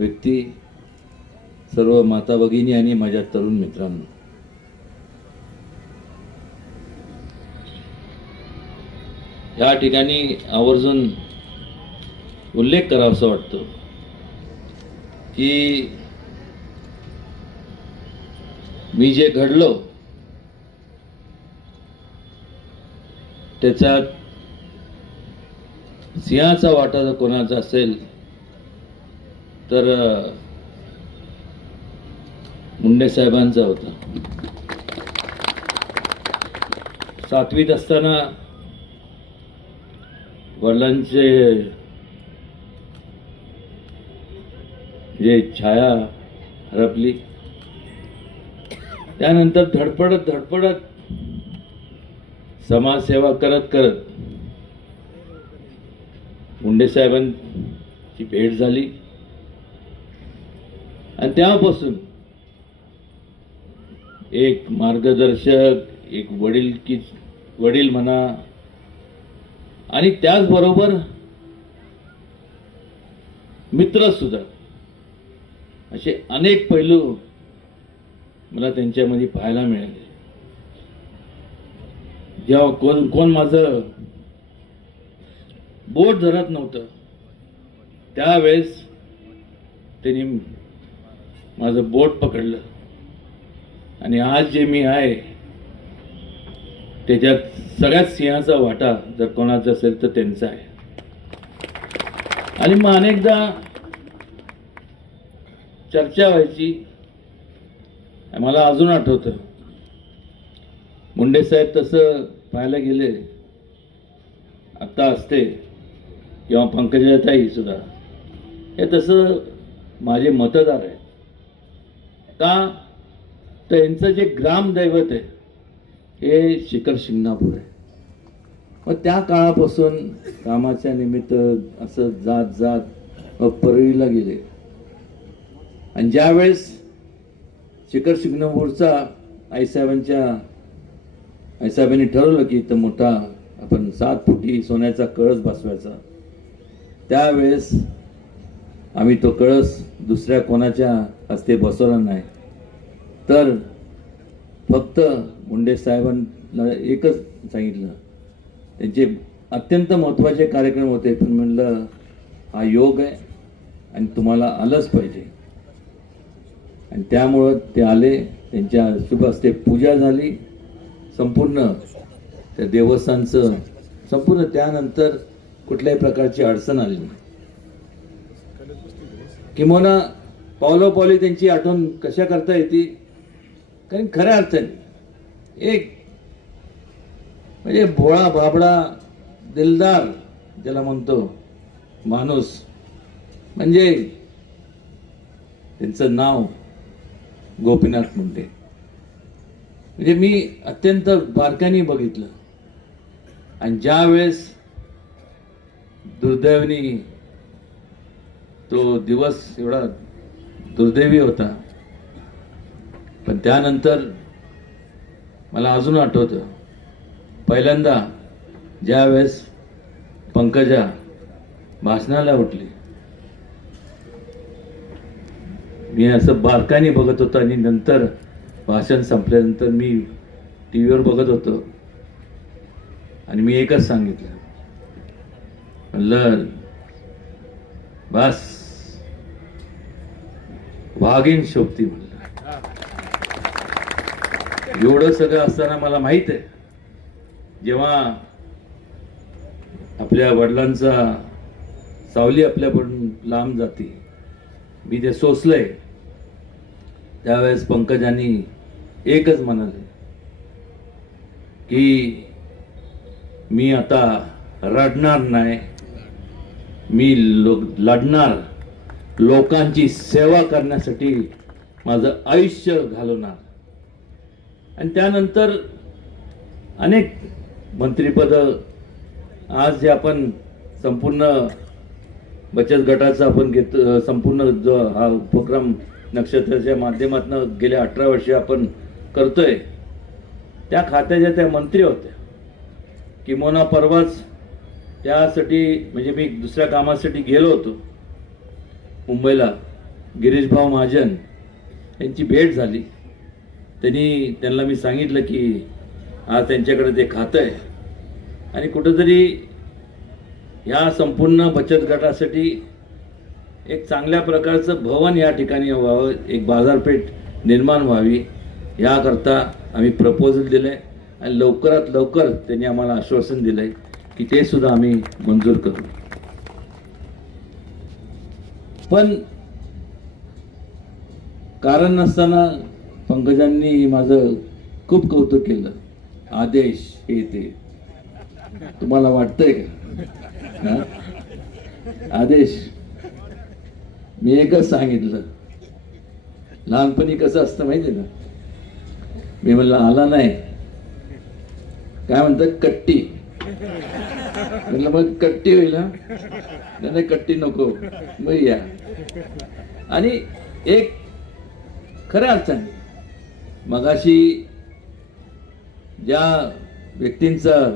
व्यक्ती सर्व माता भगिनी आणि माझ्या तरुण मित्रांनो. या ठिकाणी आवर्जून उल्लेख करावासा वाटतो की मी जे घडलो त्याच्यात सिंहाचा वाटा जर कोणाचा असेल तर मुंडे साहेबांचा होता. सातवीत असताना वडिलांचे जे छाया हरपली. त्यानंतर धडपडत धडपडत समाजसेवा करत करत मुंडे साहेबांची भेट झाली. आणि तेव्हापासून एक मार्गदर्शक एक वडील की वडील म्हणा आणि त्याचबरोबर मित्र सुद्धा. असे अनेक पैलू मला त्यांच्यामध्ये पाहायला मिळाले. जेव्हा कोण कोण माझं बोट धरत नव्हतं त्यावेळेस त्यांनी माझं बोट पकडलं. आणि आज जे मी आहे त्याच्यात सगळ्यात सिंहाचा वाटा जर कोणाचा असेल तर त्यांचा आहे. आणि मग अनेकदा चर्चा व्हायची. मला अजून आठवतं. मुंडे साहेब तसं पाहायला गेले आत्ता असते किंवा पंकजाताई सुद्धा. हे तसं माझे मतदार आहे का? तर यांचं जे ग्रामदैवत आहे हे शिखर शिंगणापूर आहे. मग त्या काळापासून कामाच्या निमित्त असं जात जात परळीला गेले. आणि ज्यावेळेस शिखर शिंगणापूरचा आईसाहेबांच्या आईसाहेबांनी ठरवलं की इथं मोठा आपण सात फुटी सोन्याचा कळस बसवायचा त्यावेळेस आम्ही तो कळस दुसऱ्या कोणाच्या अस ते बसवलं नाही. तर फक्त मुंडे साहेबांना एकच सांगितलं. त्यांचे अत्यंत महत्त्वाचे कार्यक्रम होते. पण म्हणलं हा योग आहे आणि तुम्हाला आलंच पाहिजे. आणि त्यामुळं ते आले. त्यांच्या शुभ हस्ते पूजा झाली. संपूर्ण त्या देवस्थानचं संपूर्ण त्यानंतर कुठल्याही प्रकारची अडचण आली नाही. किंवा पावलो पावली त्यांची आठवण कशा करता येते? कारण खऱ्या अर्थाने एक म्हणजे भोळा बाबडा दिलदार ज्याला म्हणतो माणूस म्हणजे त्यांचं नाव गोपीनाथ मुंडे. म्हणजे मी अत्यंत बारकाने बघितलं. आणि ज्या वेळेस दुर्दैवाने तो दिवस एवढा दुर्दैवी होता. पण त्यानंतर मला अजून आठवतं. पहिल्यांदा ज्यावेळेस पंकजा भाषणाला उठली. मी असं बारकाने बघत होतो आणि नंतर भाषण संपल्यानंतर मी टी व्हीवर बघत होतो. आणि मी एकच सांगितलं. म्हणलं बस. वाघीण शोभती म्हणलं. एवढं सगळं असताना मला माहीत आहे जेव्हा आपल्या वडिलांचा सावली आपल्याकडून लांब जाते मी ते सोसलंय. त्यावेळेस पंकजांनी एकच म्हणाले की मी आता रडणार नाही मी लो लढणार लोकांची सेवा करण्यासाठी माझं आयुष्य घालवणार. आणि त्यानंतर अनेक मंत्रिपदं आज जे आपण संपूर्ण बचत गटाचा आपण घेत संपूर्ण जो हा उपक्रम नक्षत्राच्या माध्यमातून गेल्या अठरा वर्षे आपण करतोय त्या खात्याच्या त्या मंत्री होत्या. किमोना परवाच त्यासाठी म्हणजे मी दुसऱ्या कामासाठी गेलो होतो. मुंबईला गिरीशभाऊ महाजन यांची भेट झाली. त्यांनी त्यांना मी सांगितलं की आज त्यांच्याकडे ते खातं आहे. आणि कुठंतरी ह्या संपूर्ण बचत गटासाठी एक चांगल्या प्रकारचं भवन या ठिकाणी व्हावं एक बाजारपेठ निर्माण व्हावी याकरता आम्ही प्रपोजल दिलं आहे आणि लवकरात लवकर त्यांनी आम्हाला आश्वासन दिलं आहे की ते सुद्धा आम्ही मंजूर करू. पण कारण नसताना पंकजांनी माझं खूप कौतुक केलं. आदेश हे ते. तुम्हाला वाटतंय का? आदेश. मी एकच सांगितलं. लहानपणी कसं असतं माहिती ना मी म्हणलं आला नाही. काय म्हणतात कट्टी. म्हटलं मग कट्टी होईल हा? नाही, कट्टी नको. मग या. आणि एक खऱ्या अर्थाने मगाशी ज्या व्यक्तींचं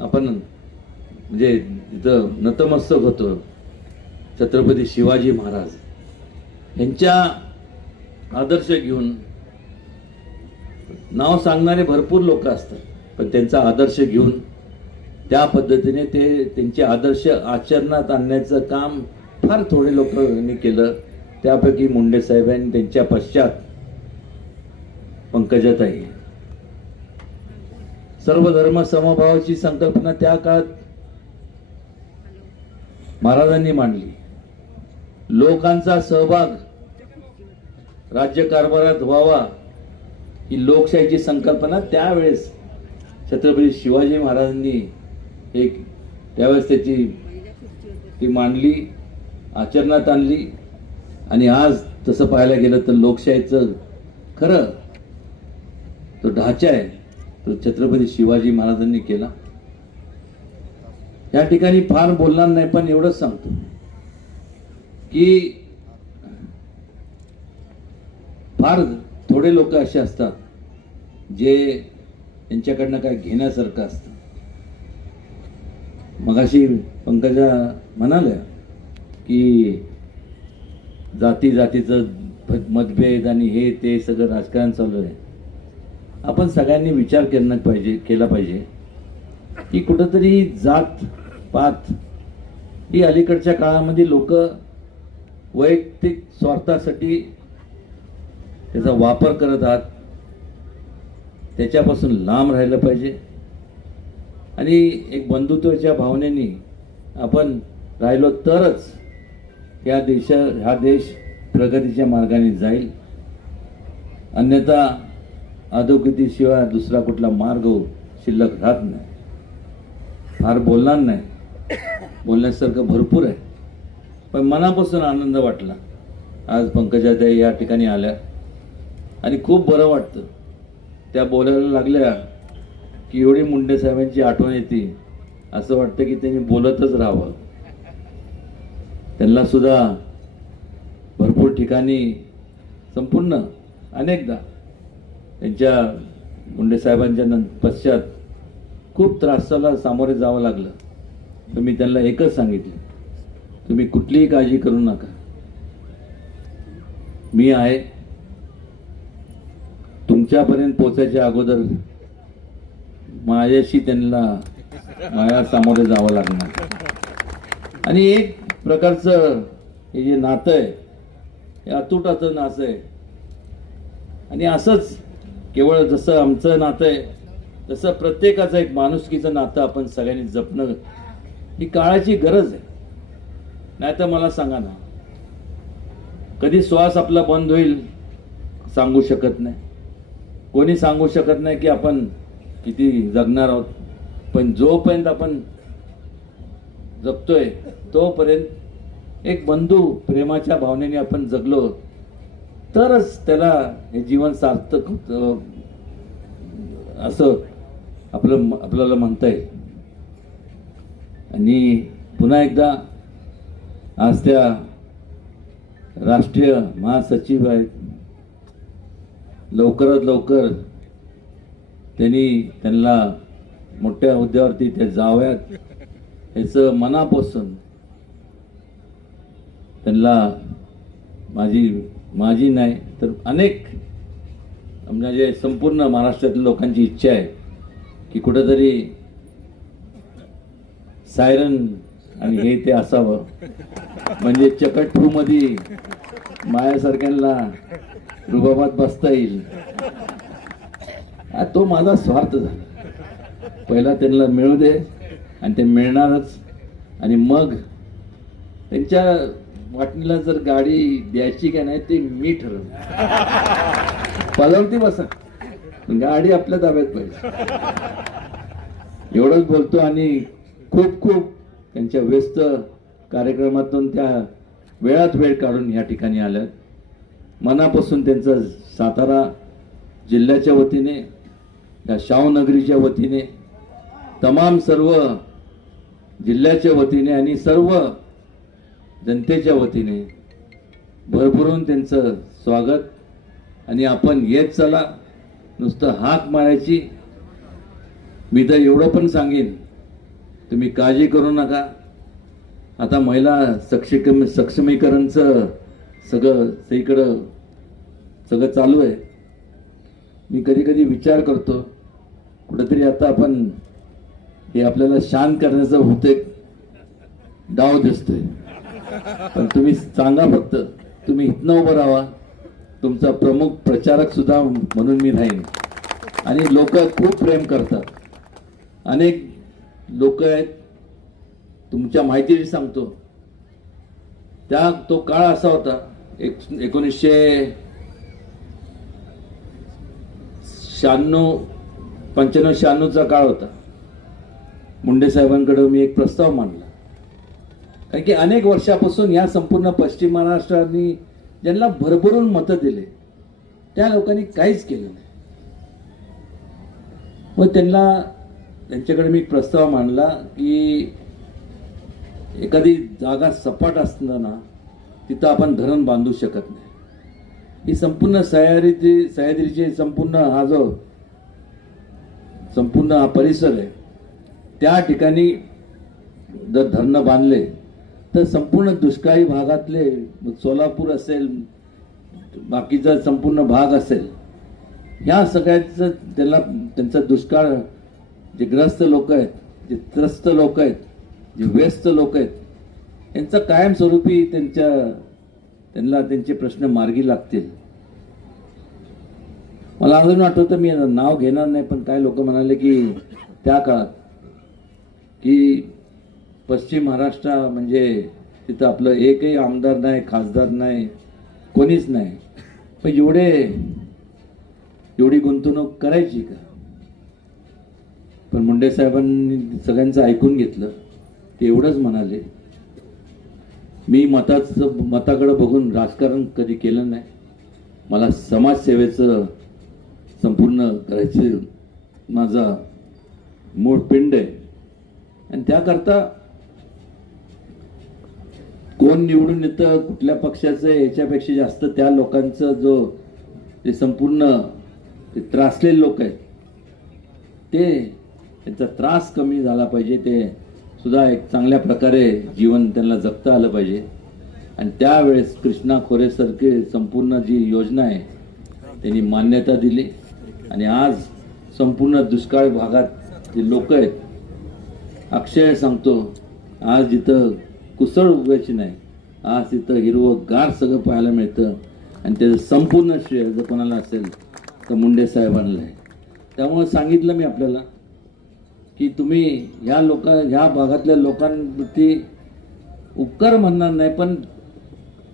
आपण म्हणजे तिथं नतमस्तक होतो छत्रपती शिवाजी महाराज यांच्या आदर्श घेऊन नाव सांगणारे भरपूर लोक असतात पण त्यांचा आदर्श घेऊन त्या पद्धतीने ते त्यांचे आदर्श आचरणात आणण्याचं काम फार थोडे लोकांनी केलं. त्यापैकी मुंडे साहेबांनी त्यांच्या पश्चात पंकजाताई. सर्व धर्म समभावाची संकल्पना त्या काळात महाराजांनी मांडली. लोकांचा सहभाग राज्यकारभारात व्हावा ही लोकशाहीची संकल्पना त्यावेळेस छत्रपती शिवाजी महाराजांनी एक त्यावेळेस त्याची ती मांडली. आचरणात आणली. आणि आज तसं पाहायला गेलं तर लोकशाहीचं खरं तो ढाचा आहे. तो छत्रपती शिवाजी महाराजांनी केला. या ठिकाणी फार बोलणार नाही पण एवढंच सांगतो की फार थोडे लोक असे असतात जे यांच्याकडनं काय घेण्यासारखं असतं. मगाशी पंकजा म्हणाल्या की जाती जातीचं मतभेद आणि हे ते सगळं राजकारण चालू आहे. आपण सगळ्यांनी विचार केला पाहिजे केला पाहिजे की कुठंतरी जात पात ही अलीकडच्या काळामध्ये लोक वैयक्तिक स्वार्थासाठी त्याचा वापर करत आहात. त्याच्यापासून लांब राहिलं पाहिजे. आणि एक बंधुत्वाच्या भावनेने आपण राहिलो तरच या देशा हा देश प्रगतीच्या मार्गाने जाईल. अन्यथा अधोगतीशिवाय दुसरा कुठला मार्ग शिल्लक राहत नाही. फार बोलणार नाही. बोलण्यासारखं भरपूर आहे. पण मनापासून आनंद वाटला. आज पंकजाताई या ठिकाणी आल्या. आणि खूप बरं वाटतं. त्या बोलायला लागल्या की एवढी मुंडे साहेबांची आठवण येते. असं वाटतं की त्यांनी बोलतच राहावं. त्यांना सुद्धा भरपूर ठिकाणी संपूर्ण अनेकदा त्यांच्या मुंडे साहेबांच्या नं पश्चात खूप त्रासाला सामोरे जावं लागलं. तर मी त्यांना एकच सांगितलं तुम्ही कुठलीही काळजी करू नका. मी आहे. तुमच्यापर्यंत पोचायच्या अगोदर माझ्याशी त्यांना माझ्या सामोरे जावं लागणार. आणि एक प्रकारचं हे जे नातं आहे हे अतुटाचं नातं आहे. आणि असंच केवळ जसं आमचं नातं आहे तसं प्रत्येकाचं एक माणुसकीचं नातं आपण सगळ्यांनी जपणं ही काळाची गरज आहे. नाही तर मला सांगा ना कधी श्वास आपला बंद होईल सांगू शकत नाही. कोणी सांगू शकत नाही की आपण किती जगणार आहोत पण जोपर्यंत आपण जगतोय तोपर्यंत एक बंधू प्रेमाच्या भावनेने आपण जगलो. तरच त्याला हे जीवन सार्थक असं आपलं आपल्याला म्हणता येईल. आणि पुन्हा एकदा आज त्या राष्ट्रीय महासचिव आहेत. लवकरात लवकर त्यांनी त्यांना मोठ्या हुद्द्यावरती त्या जाव्यात ह्याचं मनापासून त्यांना माझी माझी नाही तर अनेक म्हणजे संपूर्ण महाराष्ट्रातील लोकांची इच्छा आहे की कुठंतरी सायरन आणि हे ते असावं. म्हणजे चकट टू मायासारख्यांना रुबाबात बसता येईल. तो माझा स्वार्थ झाला. पहिला त्यांना मिळू दे. आणि ते मिळणारच. आणि मग त्यांच्या वाटणीला जर गाडी द्यायची का नाही ते मी ठरव पलवती बसा. गाडी आपल्या ताब्यात पाहिजे एवढंच बोलतो आणि खूप खूप त्यांच्या व्यस्त कार्यक्रमातून त्या वेळात वेळ काढून या ठिकाणी आल्या मनापासून त्यांचं सातारा जिल्ह्याच्या वतीने या शाहनगरीच्या वतीने तमाम सर्व जिल्ह्याच्या वतीने आणि सर्व जनतेच्या वतीने भरभरून त्यांचं स्वागत. आणि आपण येत चला नुसतं हाक मारायची. मी तर एवढं पण सांगेन तुम्ही काळजी करू नका. आता महिला सक्षम सक्षमीकरणचं सगळं सगळीकडं सगळं चालू आहे. मी कधी कधी विचार करतो कुठंतरी आता आपण हे आपल्याला शांत करण्याचा होते डाव दिसतोय. पण तुम्ही सांगा फक्त तुम्ही इथनं उभं राहा. तुमचा प्रमुख प्रचारक सुद्धा म्हणून मी राहीन. आणि लोक खूप प्रेम करतात. अनेक लोक आहेत तुमच्या माहितीशी सांगतो. त्या तो काळ असा होता एक एकोणीसशे शहाण्णव पंच्याण्णव शहाण्णवचा काळ होता. मुंडे साहेबांकडे मी एक प्रस्ताव मांडला. कारण की अनेक वर्षापासून या संपूर्ण पश्चिम महाराष्ट्राने ज्यांना भरभरून मतं दिले त्या लोकांनी काहीच केलं नाही. मग त्यांना त्यांच्याकडे मी एक प्रस्ताव मांडला की एखादी जागा सपाट असताना तिथं आपण धरण बांधू शकत नाही. ही संपूर्ण सह्याद्रीची सह्याद्रीचे संपूर्ण हा जो संपूर्ण हा परिसर आहे त्या ठिकाणी जर धरणं बांधले तर संपूर्ण दुष्काळी भागातले मग सोलापूर असेल बाकीचा संपूर्ण भाग असेल ह्या सगळ्याचं त्याला त्यांचा दुष्काळ जे ग्रस्त लोक आहेत जे त्रस्त लोक आहेत जे व्यस्त लोक आहेत यांचं कायमस्वरूपी त्यांच्या त्यांना त्यांचे प्रश्न मार्गी लागतील. मला अजून आठवतं मी नाव घेणार नाही पण काय लोक म्हणाले की त्या काळात की पश्चिम महाराष्ट्र म्हणजे तिथं आपलं एकही आमदार नाही खासदार नाही कोणीच नाही. पण एवढे एवढी गुंतवणूक करायची का? पण मुंडे साहेबांनी सगळ्यांचं ऐकून घेतलं ते एवढंच म्हणाले मी मताचं मताकडं बघून राजकारण कधी केलं नाही. मला समाजसेवेचं संपूर्ण करायचं माझा मूळ पिंड आहे. आणि त्याकरता कोण निवडून येतं कुठल्या पक्षाचं याच्यापेक्षा जास्त त्या लोकांचं जो ते संपूर्ण ते त्रासलेले लोक आहेत ते त्यांचा त्रास कमी झाला पाहिजे. ते सुद्धा एक चांगल्या प्रकारे जीवन त्यांना जगता आलं पाहिजे. आणि त्यावेळेस कृष्णा खोरेसारखे संपूर्ण जी योजना आहे त्यांनी मान्यता दिली. आणि आज संपूर्ण दुष्काळ भागात जे लोक आहेत अक्षय सांगतो आज जिथं कुसळ उगायची नाही. आज तिथं हिरवं गार सगळं पाहायला मिळतं आणि त्याचं संपूर्ण श्रेय जर कोणाला असेल तर मुंडे साहेबांना आहे. त्यामुळे सांगितलं मी आपल्याला की तुम्ही ह्या लोक ह्या भागातल्या लोकांवरती उपकार म्हणणार नाही पण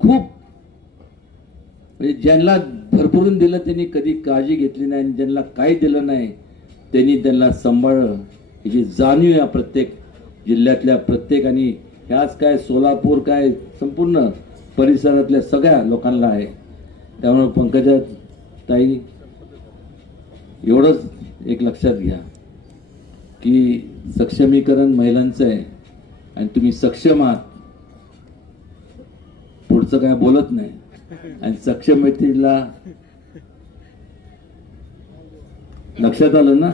खूप म्हणजे ज्यांना भरभरून दिलं त्यांनी कधी काळजी घेतली नाही आणि ज्यांना काही दिलं नाही त्यांनी त्यांना सांभाळलं. याची जाणीव या प्रत्येक जिल्ह्यातल्या प्रत्येक आणि ह्याच काय सोलापूर काय संपूर्ण परिसरातल्या सगळ्या लोकांना आहे. त्यामुळे पंकजा ताई एवढंच एक लक्षात घ्या की सक्षमीकरण महिलांचं आहे आणि तुम्ही सक्षम आहात. पुढचं काय बोलत नाही. आणि सक्षमतेला लक्षात आलं ना?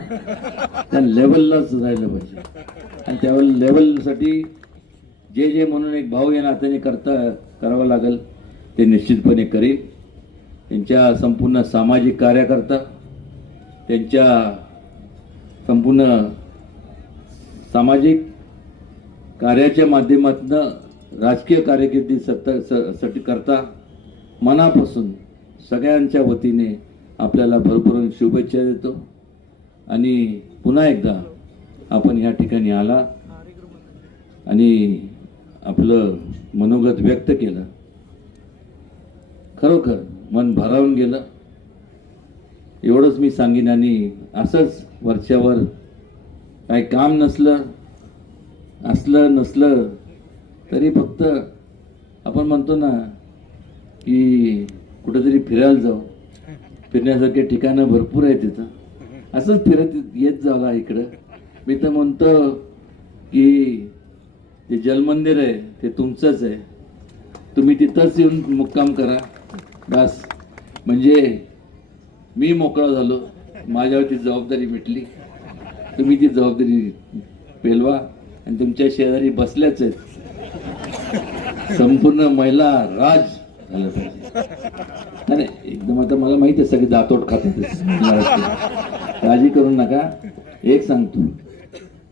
त्या लेवललाच जायला पाहिजे. आणि त्या लेवलसाठी जे जे म्हणून एक भाऊ या नात्याने करता करावं लागेल ते निश्चितपणे करीन त्यांच्या संपूर्ण सामाजिक कार्यकर्ता त्यांच्या संपूर्ण सामाजिक कार्याच्या माध्यमातून राजकीय कार्यकिर्दी सत्ता स- साठी करता मनापासून सगळ्यांच्या वतीने आपल्याला भरभरून शुभेच्छा देतो. आणि पुन्हा एकदा आपण या ठिकाणी आला आणि आपलं मनोगत व्यक्त केलं. खरोखर मन भारावून गेलं. एवढंच मी सांगेन आणि असंच वरच्यावर काही काम नसलं असलं नसलं तरी फक्त आपण म्हणतो ना की कुठेतरी फिरायला जाऊ. फिरण्यासारखे ठिकाणं भरपूर आहेत तिथं. असंच फिरत येत झाला इकडं. मी तर म्हणतो की जे जलमंदिर आहे ते तुमचंच आहे. तुम्ही तिथंच येऊन मुक्काम करा. बस. म्हणजे मी मोकळा झालो. माझ्यावरती जबाबदारी मिटली. तुम्ही ती जबाबदारी पेलवा आणि तुमच्या शेजारी बसल्याच आहेत. संपूर्ण महिला राज झालं पाहिजे. नाही नाही, एकदम आता मला माहिती आहे सगळे दातोट खातात काळजी करू नका. एक सांगतो.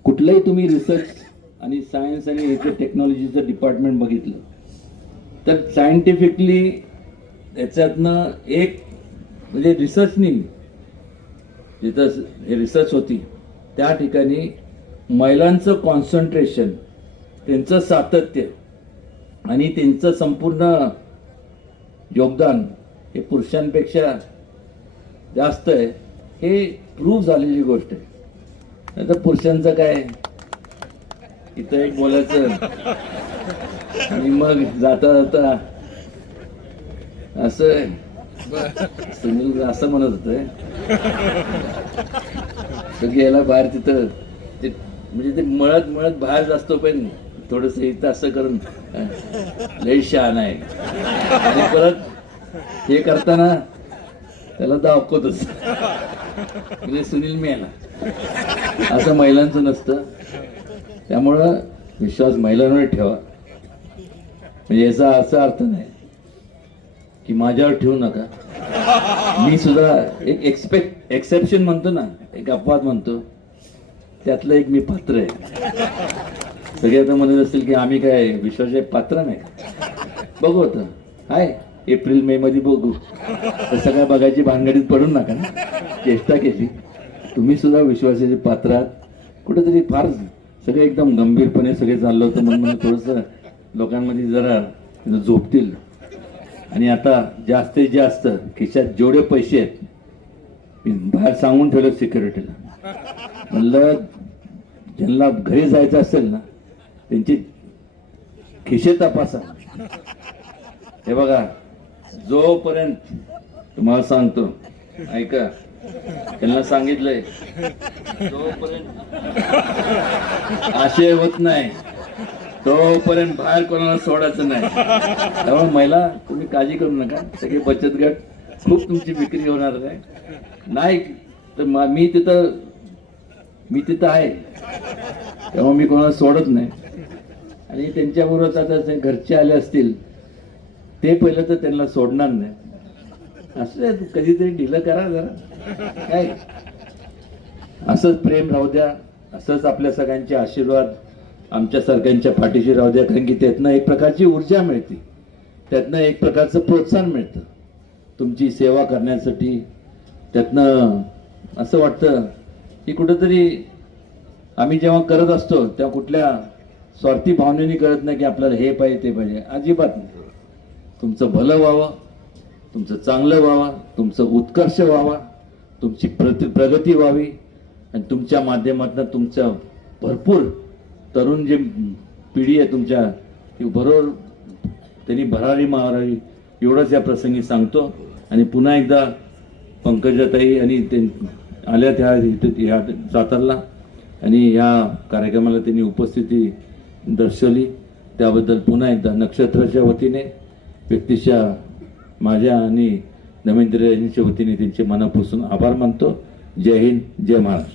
कुठलंही तुम्ही रिसर्च आणि सायन्स आणि याचं टेक्नॉलॉजीचं डिपार्टमेंट बघितलं तर सायंटिफिकली त्याच्यातनं एक म्हणजे रिसर्चनी जिथं हे रिसर्च होती त्या ठिकाणी महिलांचं कॉन्सन्ट्रेशन त्यांचं सातत्य आणि त्यांचं संपूर्ण योगदान हे पुरुषांपेक्षा जास्त आहे. हे प्रूव्ह झालेली गोष्ट आहे. नाही तर पुरुषांचं काय इथं एक बोलायचं. आणि मग जाता जाता असं सुनील असं म्हणत होत. सगळी याला बाहेर तिथं. ते म्हणजे ते मळत मळत बाहेर जास्त पण थोडस इथं असं करून लय शहाण आहे. आणि परत हे करताना त्याला दाखवतच. म्हणजे सुनील मेला असं महिलांचं नसतं. त्यामुळं विश्वास महिलांवर ठेवा. म्हणजे याचा असा अर्थ नाही की माझ्यावर ठेवू नका. मी सुद्धा एक एक्सपेक्ट एक्सेप्शन म्हणतो ना एक अपवाद म्हणतो. त्यातलं एक मी पात्र आहे. सगळे आता म्हणत असतील की आम्ही काय विश्वासाचे पात्र नाही बघू आता. हाय. एप्रिल मे मध्ये बघू. तर सगळ्या बघायची भानगडीत पडून नका ना. चेष्टा केली. तुम्ही सुद्धा विश्वासाचे पात्र आहात. कुठेतरी फार सगळे एकदम गंभीरपणे सगळे चाललं होतं म्हणून थोडंसं लोकांमध्ये जरा झोपतील. आणि आता जास्तीत जास्त खिशात जेवढे पैसे आहेत मी बाहेर सांगून ठेवलं सिक्युरिटीला म्हणलं ज्यांना घरी जायचं असेल ना त्यांची खिशे तपासा. हे बघा जोपर्यंत तुम्हाला सांगतो ऐका त्यांना सांगितलंय जोपर्यंत आशय होत नाही तोपर्यंत बाहेर कोणाला सोडायचं नाही. त्यामुळे महिला तुम्ही काळजी करू नका सगळे बचत गट खूप तुमची विक्री होणार आहे. नाही तर मी तिथं मी तिथं आहे. तेव्हा मी कोणाला सोडत नाही. आणि त्यांच्याबरोबर आता घरचे आले असतील ते पहिलं तर त्यांना सोडणार नाही. असं कधीतरी ढिलं करा जरा. काय? असंच प्रेम राहू द्या असंच आपल्या सगळ्यांचे आशीर्वाद आमच्या सारख्यांच्या पाठीशी राहू द्या कारण की त्यातनं एक प्रकारची ऊर्जा मिळते. त्यातनं एक प्रकारचं प्रोत्साहन मिळतं. तुमची सेवा करण्यासाठी त्यातनं असं वाटतं की कुठंतरी आम्ही जेव्हा करत असतो तेव्हा कुठल्या स्वार्थी भावनेने करत नाही की आपल्याला हे पाहिजे ते पाहिजे. अजिबात नाही. तुमचं भलं व्हावं तुमचं चांगलं व्हावं तुमचं उत्कर्ष व्हावा तुमची प्रति प्रगती व्हावी आणि तुमच्या माध्यमातून तुमच्या भरपूर तरुण जे पिढी आहे तुमच्या ती बरोबर त्यांनी भरारी मारावी एवढंच या प्रसंगी सांगतो. आणि पुन्हा एकदा पंकजाताई आणि ते आल्या त्या ह्या सातारला आणि या कार्यक्रमाला त्यांनी उपस्थिती दर्शवली. त्याबद्दल पुन्हा एकदा नक्षत्राच्या वतीने व्यक्तिशा माझ्या आणि नमेंद्र यांच्या वतीने त्यांचे मनापासून आभार मानतो. जय हिंद जय महाराष्ट्र.